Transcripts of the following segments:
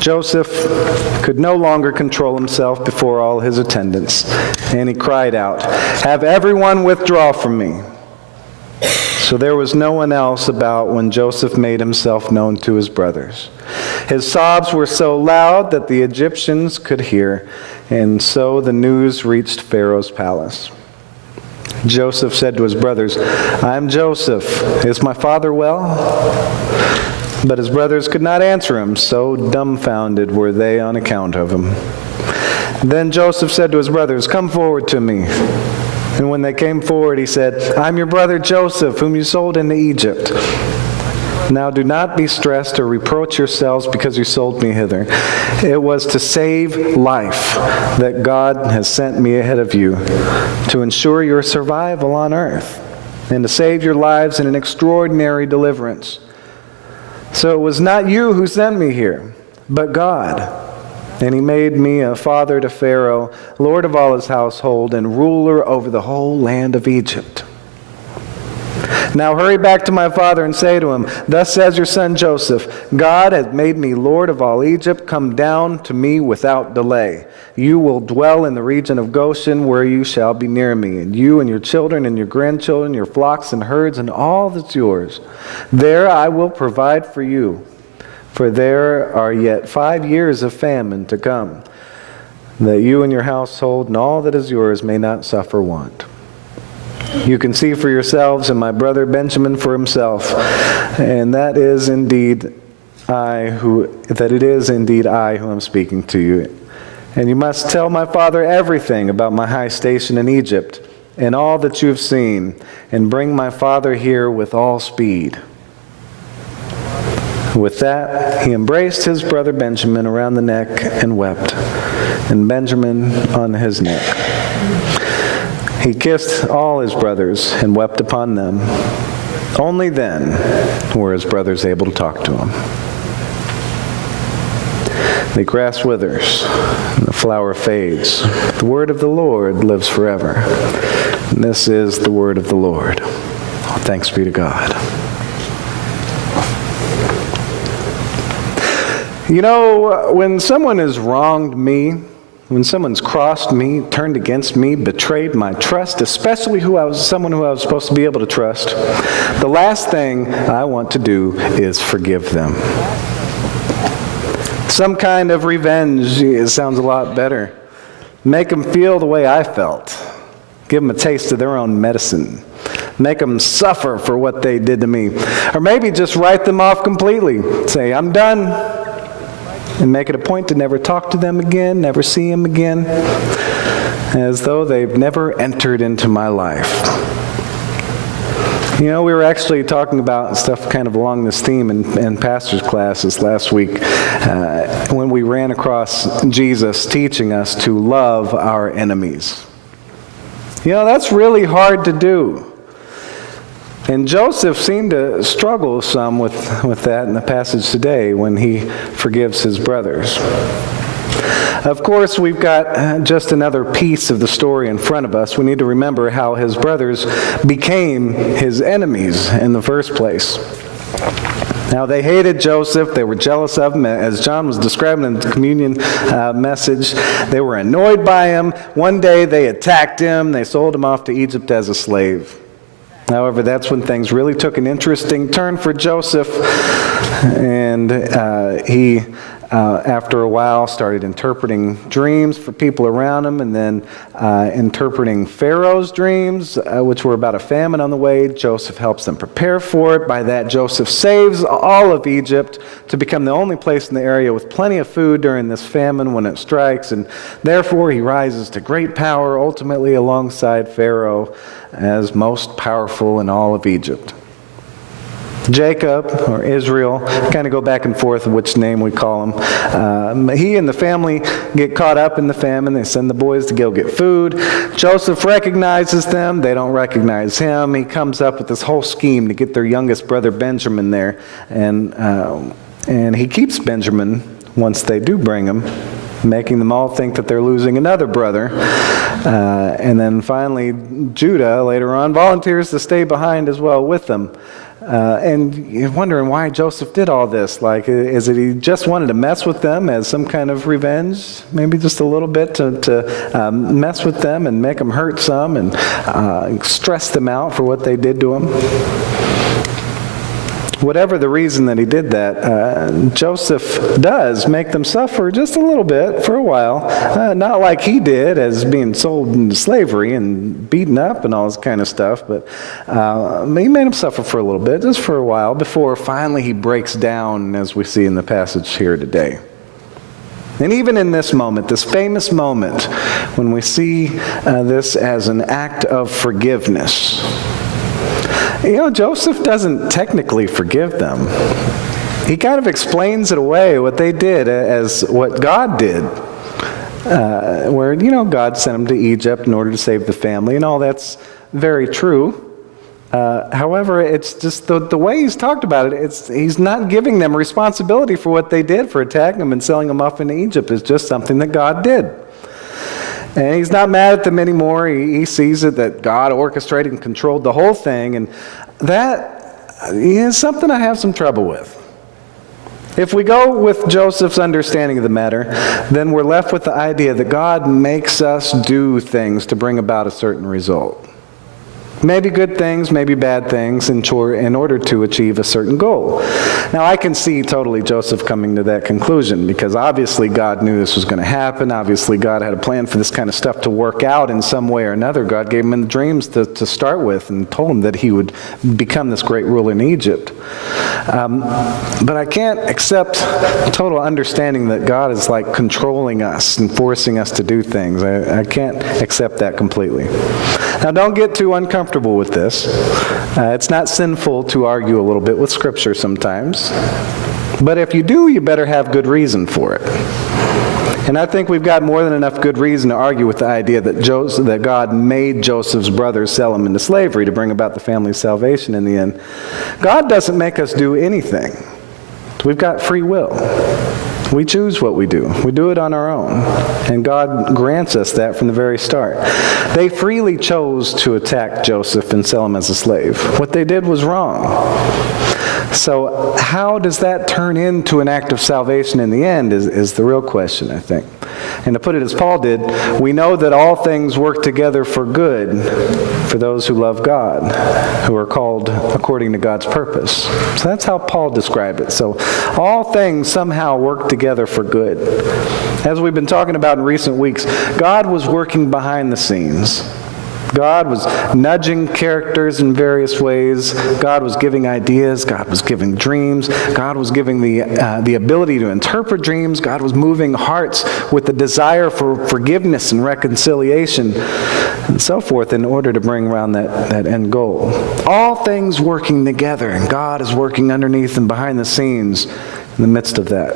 Joseph could no longer control himself before all his attendants, and he cried out, "Have everyone withdraw from me." So there was no one else about when Joseph made himself known to his brothers. His sobs were so loud that the Egyptians could hear, and so the news reached Pharaoh's palace. Joseph said to his brothers, "I am Joseph. Is my father well?" But his brothers could not answer him, so dumbfounded were they on account of him. Then Joseph said to his brothers, "Come forward to me." And when they came forward, he said, "I'm your brother Joseph, whom you sold into Egypt. Now do not be stressed or reproach yourselves because you sold me hither. It was to save life that God has sent me ahead of you, to ensure your survival on earth, and to save your lives in an extraordinary deliverance. So it was not you who sent me here, but God. And he made me a father to Pharaoh, lord of all his household, and ruler over the whole land of Egypt. Now hurry back to my father and say to him, 'Thus says your son Joseph, God has made me lord of all Egypt. Come down to me without delay. You will dwell in the region of Goshen, where you shall be near me, and you and your children and your grandchildren, your flocks and herds, and all that's yours. There I will provide for you, for there are yet 5 years of famine to come, that you and your household and all that is yours may not suffer want. You can see for yourselves, and my brother Benjamin for himself, and that it is indeed I who am speaking to you. And you must tell my father everything about my high station in Egypt, and all that you have seen, and bring my father here with all speed." With that, he embraced his brother Benjamin around the neck and wept, and Benjamin on his neck. He kissed all his brothers and wept upon them. Only then were his brothers able to talk to him. The grass withers, and the flower fades. The word of the Lord lives forever. And this is the word of the Lord. Thanks be to God. You know, when someone has wronged me, when someone's crossed me, turned against me, betrayed my trust, especially someone who I was supposed to be able to trust, the last thing I want to do is forgive them. Some kind of revenge, it sounds a lot better. Make them feel the way I felt. Give them a taste of their own medicine. Make them suffer for what they did to me. Or maybe just write them off completely. Say, "I'm done." And make it a point to never talk to them again, never see them again, as though they've never entered into my life. You know, we were actually talking about stuff kind of along this theme in pastor's classes last week when we ran across Jesus teaching us to love our enemies. You know, that's really hard to do. And Joseph seemed to struggle some with that in the passage today when he forgives his brothers. Of course, we've got just another piece of the story in front of us. We need to remember how his brothers became his enemies in the first place. Now, they hated Joseph. They were jealous of him. As John was describing in the communion message, they were annoyed by him. One day, they attacked him. They sold him off to Egypt as a slave. However, that's when things really took an interesting turn for Joseph, and he, after a while, started interpreting dreams for people around him, and then interpreting Pharaoh's dreams, which were about a famine on the way. Joseph helps them prepare for it. By that, Joseph saves all of Egypt to become the only place in the area with plenty of food during this famine when it strikes, and therefore he rises to great power, ultimately alongside Pharaoh, as most powerful in all of Egypt. Jacob, or Israel, kind of go back and forth of which name we call him. He and the family get caught up in the famine. They send the boys to go get food. Joseph recognizes them. They don't recognize him. He comes up with this whole scheme to get their youngest brother Benjamin there. And he keeps Benjamin once they do bring him, making them all think that they're losing another brother. And then finally, Judah, later on, volunteers to stay behind as well with them. And you're wondering why Joseph did all this. Like, is it he just wanted to mess with them as some kind of revenge? Maybe just a little bit to mess with them and make them hurt some and stress them out for what they did to him? Whatever the reason that he did that, Joseph does make them suffer just a little bit for a while. Not like he did as being sold into slavery and beaten up and all this kind of stuff, but he made them suffer for a little bit, just for a while, before finally he breaks down, as we see in the passage here today. And even in this moment, this famous moment, when we see this as an act of forgiveness, Joseph doesn't technically forgive them. He kind of explains it away, what they did, as what God did. Where, God sent them to Egypt in order to save the family, and all that's very true. However, it's just the way he's talked about it, he's not giving them responsibility for what they did for attacking them and selling them off into Egypt. It's just something that God did. And he's not mad at them anymore. He sees it that God orchestrated and controlled the whole thing. And that is something I have some trouble with. If we go with Joseph's understanding of the matter, then we're left with the idea that God makes us do things to bring about a certain result. Maybe good things, maybe bad things, in order to achieve a certain goal. Now, I can see totally Joseph coming to that conclusion, because obviously God knew this was going to happen. Obviously God had a plan for this kind of stuff to work out in some way or another. God gave him in the dreams to start with and told him that he would become this great ruler in Egypt. But I can't accept total understanding that God is like controlling us and forcing us to do things. I can't accept that completely. Now, don't get too uncomfortable with this. It's not sinful to argue a little bit with Scripture sometimes. But if you do, you better have good reason for it. And I think we've got more than enough good reason to argue with the idea that God made Joseph's brothers sell him into slavery to bring about the family's salvation in the end. God doesn't make us do anything. We've got free will. We choose what we do. We do it on our own. And God grants us that from the very start. They freely chose to attack Joseph and sell him as a slave. What they did was wrong. So how does that turn into an act of salvation in the end is the real question, I think. And to put it as Paul did, we know that all things work together for good for those who love God, who are called according to God's purpose. So that's how Paul described it. So all things somehow work together for good. As we've been talking about in recent weeks, God was working behind the scenes. God was nudging characters in various ways. God was giving ideas. God was giving dreams. God was giving the ability to interpret dreams. God was moving hearts with the desire for forgiveness and reconciliation and so forth in order to bring around that end goal. All things working together, and God is working underneath and behind the scenes in the midst of that.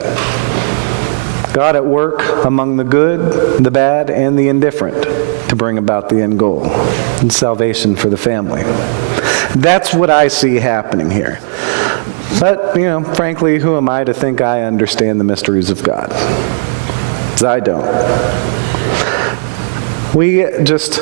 God at work among the good, the bad, and the indifferent to bring about the end goal and salvation for the family. That's what I see happening here. But, frankly, who am I to think I understand the mysteries of God? Because I don't. We just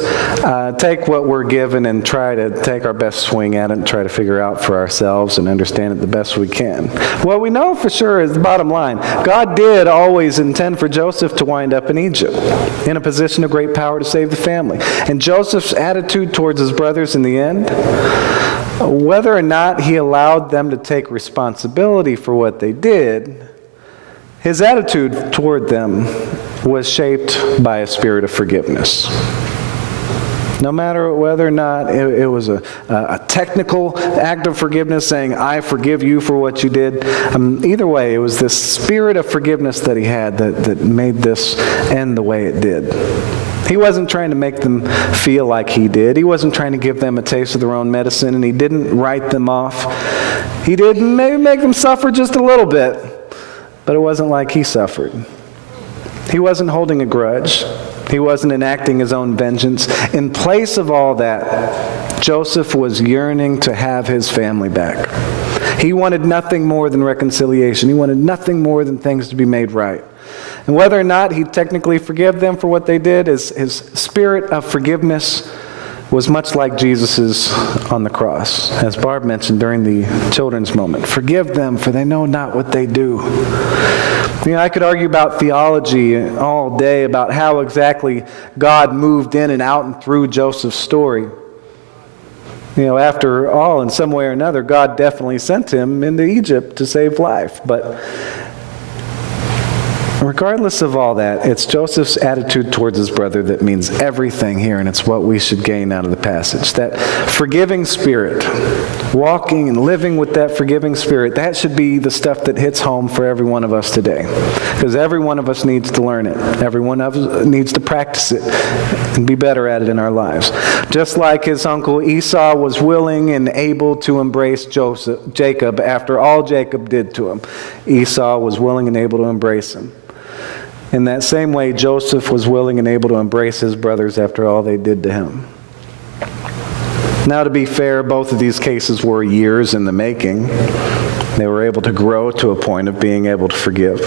take what we're given and try to take our best swing at it and try to figure out for ourselves and understand it the best we can. What we know for sure is the bottom line. God did always intend for Joseph to wind up in Egypt, in a position of great power to save the family. And Joseph's attitude towards his brothers in the end, whether or not he allowed them to take responsibility for what they did, his attitude toward them was shaped by a spirit of forgiveness. No matter whether or not it was a technical act of forgiveness, saying, I forgive you for what you did. Either way, it was this spirit of forgiveness that he had that made this end the way it did. He wasn't trying to make them feel like he did. He wasn't trying to give them a taste of their own medicine, and he didn't write them off. He did maybe make them suffer just a little bit, but it wasn't like he suffered. He wasn't holding a grudge. He wasn't enacting his own vengeance. In place of all that, Joseph was yearning to have his family back. He wanted nothing more than reconciliation. He wanted nothing more than things to be made right. And whether or not he technically forgave them for what they did, his spirit of forgiveness was much like Jesus's on the cross. As Barb mentioned during the children's moment, forgive them, for they know not what they do. You know, I could argue about theology all day about how exactly God moved in and out and through Joseph's story. You know, after all, in some way or another, God definitely sent him into Egypt to save life. But regardless of all that, it's Joseph's attitude towards his brother that means everything here, and it's what we should gain out of the passage. That forgiving spirit, walking and living with that forgiving spirit, that should be the stuff that hits home for every one of us today. Because every one of us needs to learn it. Every one of us needs to practice it and be better at it in our lives. Just like his uncle Esau was willing and able to embrace Jacob after all Jacob did to him, Esau was willing and able to embrace him. In that same way, Joseph was willing and able to embrace his brothers after all they did to him. Now, to be fair, both of these cases were years in the making. They were able to grow to a point of being able to forgive.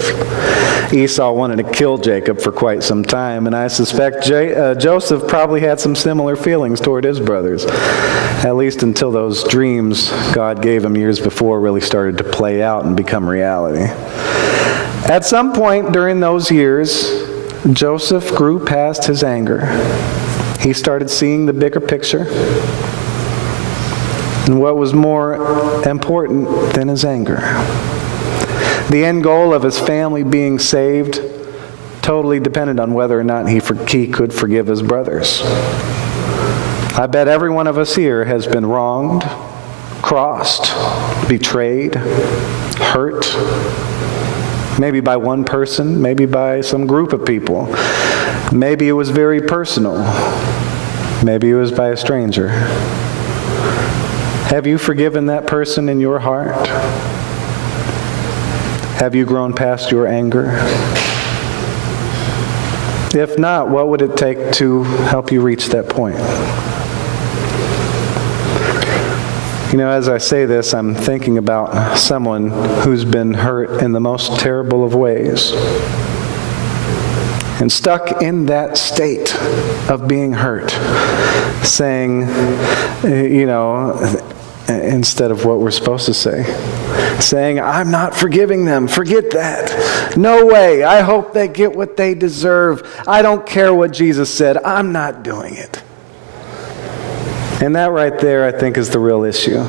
Esau wanted to kill Jacob for quite some time, and I suspect Joseph probably had some similar feelings toward his brothers, at least until those dreams God gave him years before really started to play out and become reality. At some point during those years, Joseph grew past his anger. He started seeing the bigger picture and what was more important than his anger. The end goal of his family being saved totally depended on whether or not he could forgive his brothers. I bet every one of us here has been wronged, crossed, betrayed, hurt, maybe by one person, maybe by some group of people. Maybe it was very personal. Maybe it was by a stranger. Have you forgiven that person in your heart? Have you grown past your anger? If not, what would it take to help you reach that point? You know, as I say this, I'm thinking about someone who's been hurt in the most terrible of ways and stuck in that state of being hurt, saying, you know, instead of what we're supposed to say, saying, I'm not forgiving them, forget that. No way, I hope they get what they deserve. I don't care what Jesus said, I'm not doing it. And that right there, I think, is the real issue.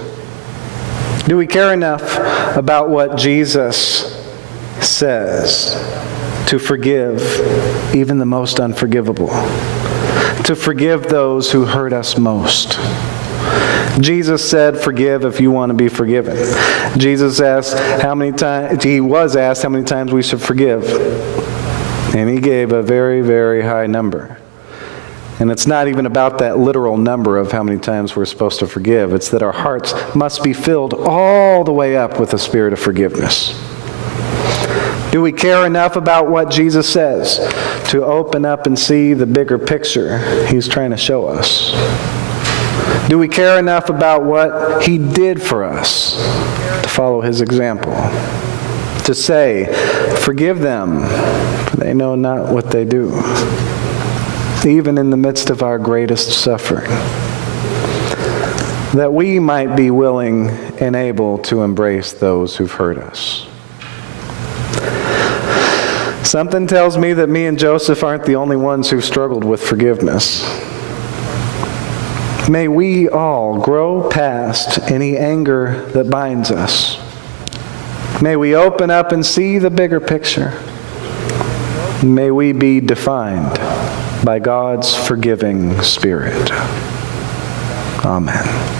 Do we care enough about what Jesus says to forgive even the most unforgivable? To forgive those who hurt us most? Jesus said, forgive if you want to be forgiven. Jesus asked how many times, he was asked how many times we should forgive. And he gave a very, very high number. And it's not even about that literal number of how many times we're supposed to forgive. It's that our hearts must be filled all the way up with the spirit of forgiveness. Do we care enough about what Jesus says to open up and see the bigger picture he's trying to show us? Do we care enough about what he did for us to follow his example? To say, forgive them, for they know not what they do. Even in the midst of our greatest suffering, that we might be willing and able to embrace those who've hurt us. Something tells me that me and Joseph aren't the only ones who've struggled with forgiveness. May we all grow past any anger that binds us. May we open up and see the bigger picture. May we be defined by God's forgiving Spirit. Amen.